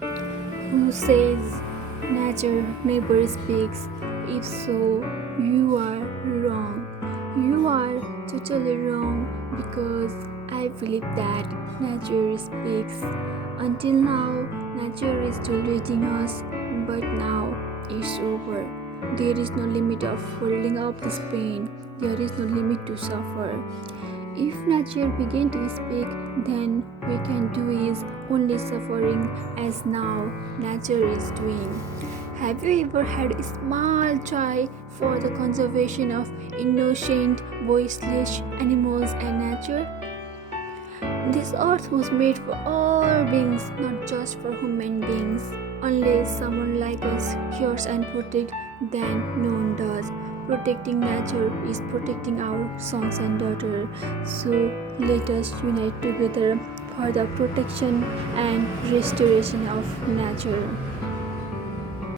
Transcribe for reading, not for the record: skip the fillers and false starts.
Who says nature never speaks? If so, you are wrong. You are totally wrong because I believe that nature speaks. Until now, nature is tolerating us, but now it's over. There is no limit of holding up this pain. There is no limit to suffer. If nature begin to speak, then we can do is only suffering as now nature is doing. Have you ever had a small try for the conservation of innocent, voiceless animals and nature? This earth was made for all beings, not just for human beings. Unless someone like us cares and protects, then no one does. Protecting nature is protecting our sons and daughters. So let us unite together for the protection and restoration of nature.